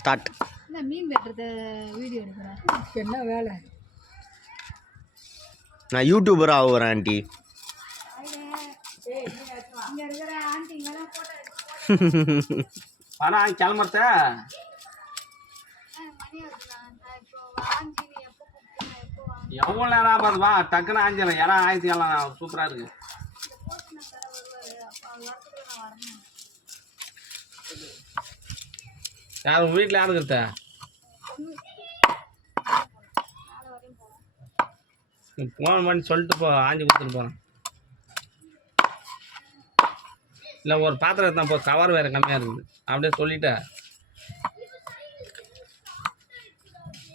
Start. மீன் வெட்டுறது video எடுக்கிறேன். என்ன வேலை? நான் யூடியூபர் ஆகுறேன் ஆண்டி. இங்கே இருக்கிற ஆண்டிங்கெல்லாம் போட்டோ ஆனால் கிளம்புறத எவ்வளோ நேரம் ஆகாது வா டக்குன்னு ஆஞ்சிடலாம். யாரா ஆயிரத்திக்கலாம் சூப்பராக இருக்கு. யார் உங்கள் வீட்டில் யாரு இருக்க? ஃபோன் பண்ணி சொல்லிட்டு போ, ஆஞ்சி கொடுத்துட்டு போகிறேன். இல்லை ஒரு பாத்திரம் எடுத்தான் போ, கவர் வேறு கம்மியாக இருக்குது அப்படியே சொல்லிட்டேன்.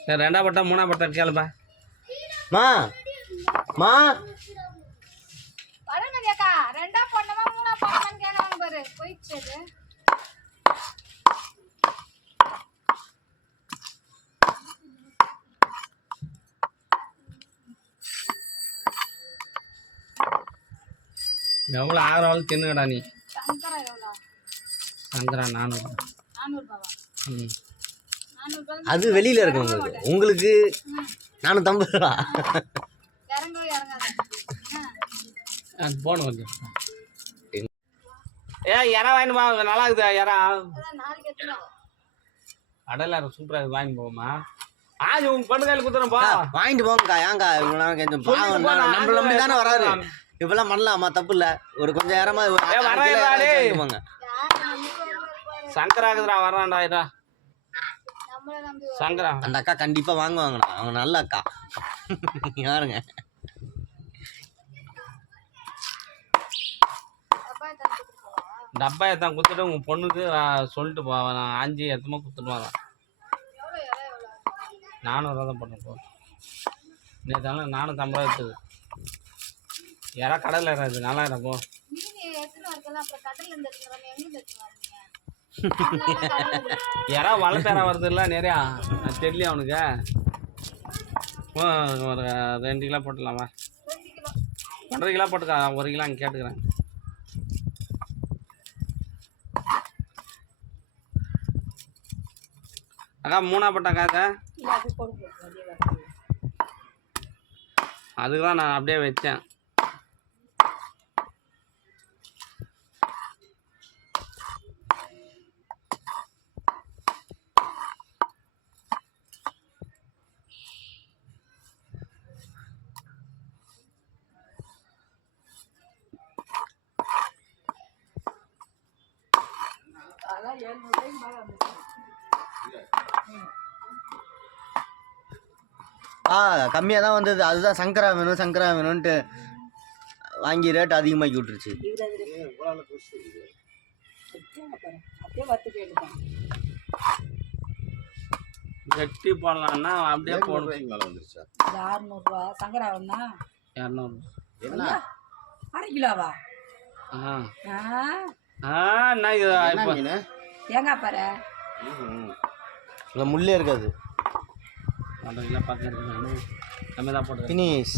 சரி 2ஆம் பட்டா 3ஆம் பட்டா கேளுப்பா. மா மா வரணும் கேக்கா 2ஆம் பொண்ணமா 3ஆம் பொண்ணமான்னு கேட்கறாங்க பாரு. போயிடுச்சு. எவ்வளோ ஆகிறவளும் தின்னுடா நீ. சங்கரா எவ்வளோ? சங்கரா 400. 400 ரூபாவா? ம் 400 அது வெளியில் இருக்கு. உங்களுக்கு 450 ரூபா. இறங்கவே இறங்காது. அது போகணும் கொஞ்சம். இறா வாங்கிட்டு போ, நல்லா இருக்குதா இறா? நாளைக்கு எத்தனை அடல சூப்பராக வாங்கிட்டு போவோமா? ஆஜி உங்க பொண்ணு கையில் குத்துறப்பா வாங்கிட்டு போங்கக்கா. ஏங்கா இவ்வளோ கொஞ்சம் நம்மள நம்பி தானே வராரு. இப்பெல்லாம் பண்ணலாமா? தப்பு இல்லை. ஒரு கொஞ்சம் நேரமா போங்க. சங்கரா இருக்குதுடா வர்றான்டா. சங்கரா அந்த அக்கா கண்டிப்பா வாங்குவாங்கண்ணா. அவங்க நல்ல அக்கா. யாருங்க? டப்பா எத்தான் குத்துட்டு உங்க பொண்ணுக்கு சொல்லிட்டு போ. நான் 5 எத்தமா குத்துட்டு வரேன். 400 ரூபா தான் பண்ண போ. நேற்று 450 ரூபா எடுத்தது. யாரா கடலில் இறாது நல்லா போ. யாரா வளர்த்தேரா வருது இல்லை நிறையா தெரியல அவனுக்கு. ஒரு 2 கிலோ போட்டுடலாமா? 1.5 கிலோ போட்டுக்கா. 1 கிலோ அங்கே கேட்டுக்கிறேன். அக்கா 3ஆம் பட்டாக்கா அதுக்கு தான் நான் அப்படியே வச்சேன். கம்மியாக தான் வந்தது. அதுதான் சங்கரா வேணும் சங்கரா வேணும்ன்ட்டு வாங்கி ரேட் அதிகமாக்கி விட்டுருச்சு. வெட்டி போடலாம்னா அப்படியே போடுங்க. 600 ரூபா சங்கரா வேணும்னா 200 என்ன 1/2 கிலோவா? தேங்காய் பாரு. முள்ளே இருக்காது. 1/2 கிலோ பார்த்து கம்மி தான் போட்டு ஃபினிஷ்.